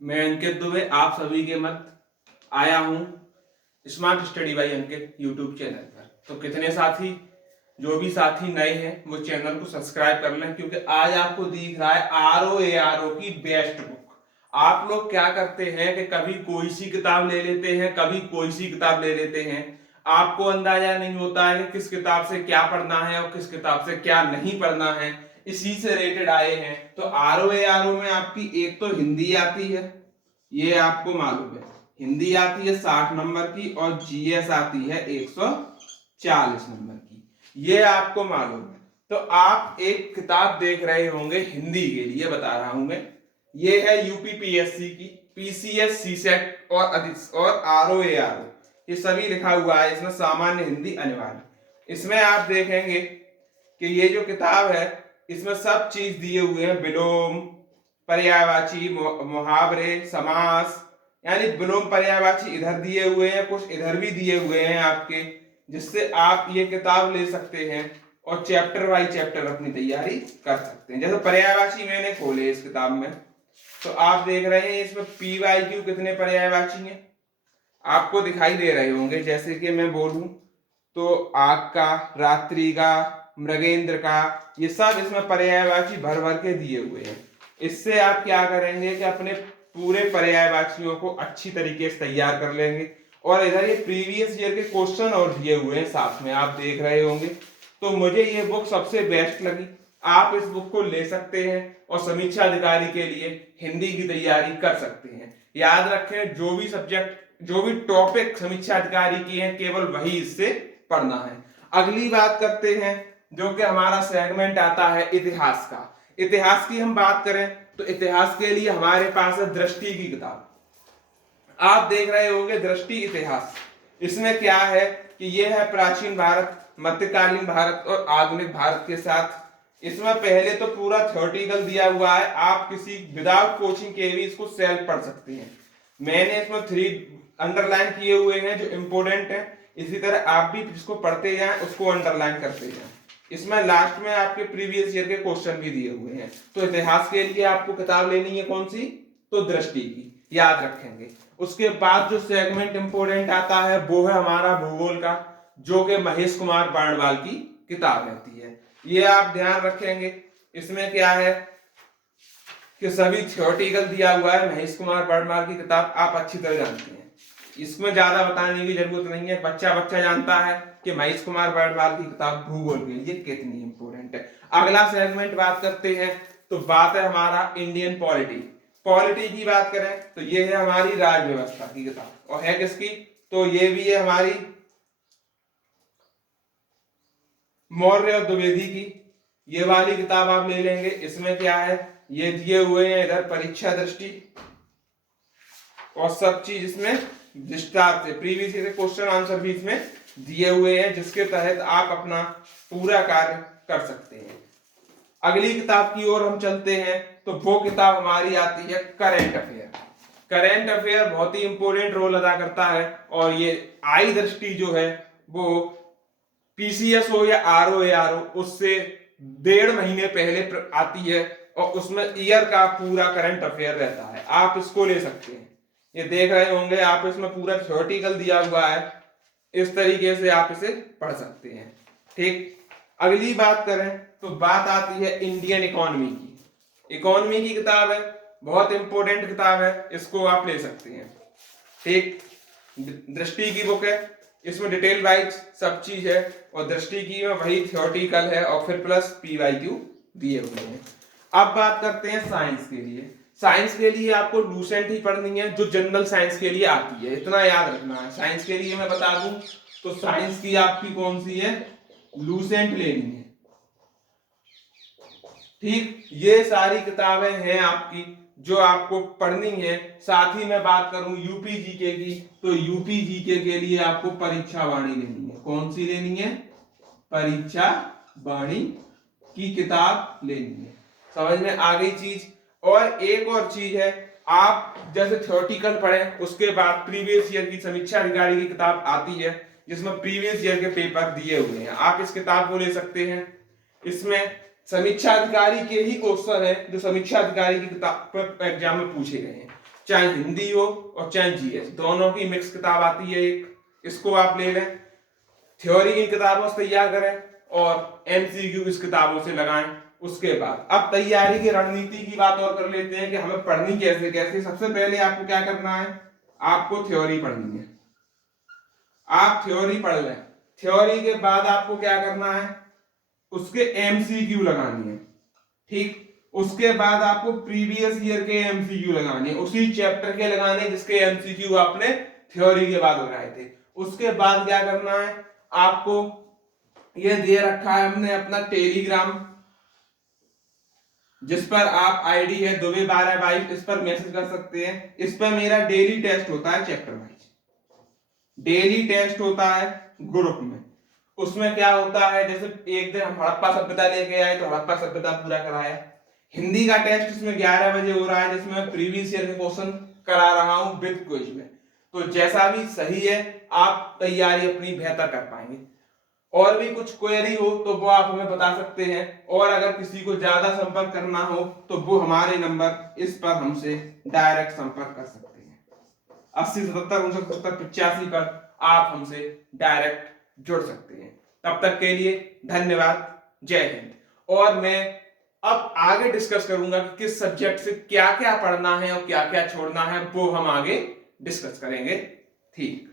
मैं अंकित दुबे आप सभी के मत आया हूँ smart study by Ankit YouTube channel पर। तो कितने साथी, जो भी साथी नए हैं वो चैनल को सब्सक्राइब कर लें, क्योंकि आज आपको दिख रहा है ROARO की बेस्ट बुक। आप लोग क्या करते हैं कि कभी कोई सी किताब ले लेते हैं, कभी कोई सी किताब ले लेते हैं, आपको अंदाजा नहीं होता है कि किस किताब से क्या पढ़ना है और किस किताब से क्या नहीं पढ़ना है। इसी से रिलेटेड आए हैं। तो ROARO में आपकी एक तो हिंदी आती है, ये आपको मालूम है, हिंदी आती है 60 नंबर की और GS आती है 140 नंबर की, ये आपको मालूम है। तो आप एक किताब देख रहे होंगे हिंदी के लिए, बता रहा हूं मैं, ये है UPPSC की PCS CSET और ROARO, ये सभी लिखा हुआ है इसमें, सामान्य हिंदी अनिवार्य। इसमें आप देखेंगे कि ये जो किताब है इसमें सब चीज दिए हुए हैं, विलोम, पर्यायवाची, मुहावरे, समास, यानी विलोम पर्यायवाची इधर दिए हुए हैं, कुछ इधर भी दिए हुए हैं आपके, जिससे आप ये किताब ले सकते हैं और चैप्टर बाई चैप्टर अपनी तैयारी कर सकते हैं। जैसे पर्यायवाची मैंने खोले इस किताब में, तो आप देख रहे हैं इसमें PYQ कितने पर्यायवाची हैं आपको दिखाई दे रहे होंगे। जैसे कि मैं बोलूं तो आग का, रात्रि का, मृगेंद्र का, ये सब इसमें पर्यायवाची भर भर के दिए हुए हैं। इससे आप क्या करेंगे कि अपने पूरे पर्यायवाचियों को अच्छी तरीके से तैयार कर लेंगे। और इधर ये प्रीवियस ईयर के क्वेश्चन और दिए हुए हैं साथ में, आप देख रहे होंगे। तो मुझे ये बुक सबसे बेस्ट लगी, आप इस बुक को ले सकते हैं और समीक्षा अधिकारी के लिए हिंदी की तैयारी कर सकते हैं। याद रखें, जो भी सब्जेक्ट, जो भी टॉपिक समीक्षा अधिकारी की है, केवल वही इससे पढ़ना है। अगली बात करते हैं, जो कि हमारा सेगमेंट आता है इतिहास का। इतिहास की हम बात करें तो इतिहास के लिए हमारे पास है दृष्टि की किताब। आप देख रहे होंगे दृष्टि इतिहास। इसमें क्या है कि यह है प्राचीन भारत, मध्यकालीन भारत और आधुनिक भारत के साथ। इसमें पहले तो पूरा थ्योरेटिकल दिया हुआ है, आप किसी विदाउट कोचिंग के भी इसको सेल्फ पढ़ सकते हैं। मैंने इसमें 3 अंडरलाइन किए हुए हैं जो इंपोर्टेंट है, इसी तरह आप भी जिसको पढ़ते जाएं उसको अंडरलाइन करते जाएं। इसमें लास्ट में आपके प्रीवियस ईयर के क्वेश्चन भी दिए हुए हैं। तो इतिहास के लिए आपको किताब लेनी है कौन सी, तो दृष्टि की, याद रखेंगे। उसके बाद जो सेगमेंट इंपोर्टेंट आता है वो है हमारा भूगोल का, जो कि महेश कुमार बर्णवाल की किताब रहती है, ये आप ध्यान रखेंगे। इसमें क्या है कि सभी थ्योरेटिकल दिया हुआ है, महेश कुमार बर्णवाल की किताब आप अच्छी तरह जानते हैं, इसमें ज्यादा बताने की जरूरत नहीं है, बच्चा बच्चा जानता है कि महेश कुमार बर्णवाल की किताब भूगोल के लिए कितनी इंपोर्टेंट है। अगला सेगमेंट बात करते हैं, तो बात है हमारा इंडियन पॉलिटी। पॉलिटी की बात करें तो ये है हमारी राज व्यवस्था की किताब, और है किसकी, तो ये भी है हमारी मौर्य और द्विवेदी की, ये वाली किताब आप ले लेंगे। इसमें क्या है, ये दिए हुए हैं इधर परीक्षा दृष्टि और सब चीज इसमें विस्तार से, प्रीवियस ईयर क्वेश्चन आंसर भी इसमें दिए हुए हैं, जिसके तहत आप अपना पूरा कार्य कर सकते हैं। अगली किताब की ओर हम चलते हैं, तो वो किताब हमारी आती है करेंट अफेयर। करेंट अफेयर बहुत ही इंपॉर्टेंट रोल अदा करता है, और ये आई दृष्टि जो है वो PCS हो या ROARO उससे 1.5 महीने पहले आती है, और उसमें ईयर का पूरा करंट अफेयर रहता है, आप इसको ले सकते हैं। ये देख रहे होंगे आप, इसमें पूरा थ्योरेटिकल दिया हुआ है, इस तरीके से आप इसे पढ़ सकते हैं। ठीक, अगली बात करें तो बात आती है इंडियन इकोनॉमी की। इकोनॉमी की किताब है, बहुत इंपॉर्टेंट किताब है, इसको आप ले सकते हैं। ठीक, दृष्टि की बुक है, इसमें डिटेल वाइज सब चीज है, और दृष्टि की में वही थ्योरेटिकल है और फिर प्लस PYQ दिए हुए हैं। अब बात करते हैं साइंस के लिए। साइंस के लिए आपको लूसेंट ही पढ़नी है, जो जनरल साइंस के लिए आती है, इतना याद रखना है। साइंस के लिए मैं बता दूं तो साइंस की आपकी कौन सी है, लूसेंट लेनी है। ठीक, ये सारी किताबें हैं आपकी जो आपको पढ़नी है। साथ ही मैं बात करूं यूपी जीके की, तो यूपी जीके के लिए आपको परीक्षा वाणी लेनी है। कौन सी लेनी है, परीक्षा वाणी की किताब लेनी है। समझ में आ गई चीज। और एक और चीज है, आप जैसे थ्योरेटिकल पढ़ें उसके बाद प्रीवियस ईयर की समीक्षा अधिकारी की किताब आती है, जिसमें प्रीवियस ईयर के पेपर दिए हुए हैं, आप इस किताब को ले सकते हैं। इसमें समीक्षा अधिकारी के ही क्वेश्चन है जो समीक्षा अधिकारी की किताब पर एग्जाम में पूछे गए हैं। चाहे हिंदी हो और चाहे जीएस, दोनों की मिक्स किताब आती है एक, इसको आप ले लें। थ्योरी की किताबों से तैयार करें और एमसीक्यू इस किताबों से लगाएं। उसके बाद अब तैयारी की रणनीति की बात और कर लेते हैं कि हमें पढ़नी कैसे कैसे। सबसे पहले आपको क्या करना है, आपको थ्योरी पढ़नी है। आप थ्योरी पढ़ लें, थ्योरी के बाद आपको क्या करना है, उसके एमसीक्यू लगानी है, ठीक। उसके बाद आपको प्रीवियस ईयर के एमसीक्यू लगाने, उसी चैप्टर के लगाने जिसके एमसीक्यू आपने थ्योरी के बाद लगाए थे। उसके बाद क्या करना है, आपको ये दे रखा है हमने अपना टेलीग्राम, जिस पर आप आईडी है दुबे 1222, इस पर मैसेज कर सकते हैं। इस पर मेरा डेली टेस्ट होता है, चैप्टर वाइज डेली टेस्ट होता है ग्रुप में। उसमें क्या होता है, जैसे एक दिन हम हड़प्पा सभ्यता लेके आए तो हड़प्पा सभ्यता पूरा कराया। हिंदी का टेस्ट इसमें 11 बजे हो रहा है, जिसमें प्रीवियस ईयर के क्वेश्चन करा रहा हूं विद क्विज में। तो जैसा भी सही है, आप तैयारी अपनी बेहतर कर पाएंगे। और भी कुछ क्वेरी हो तो वो आप हमें बता सकते हैं, और अगर किसी को ज्यादा संपर्क करना हो तो वो हमारे नंबर इस पर हमसे डायरेक्ट संपर्क कर सकते हैं। 8077597585 पर आप हमसे डायरेक्ट जुड़ सकते हैं। तब तक के लिए धन्यवाद, जय हिंद। और मैं अब आगे डिस्कस करूंगा कि किस सब्जेक्ट से क्या क्या पढ़ना है और क्या क्या छोड़ना है, वो हम आगे डिस्कस करेंगे। ठीक।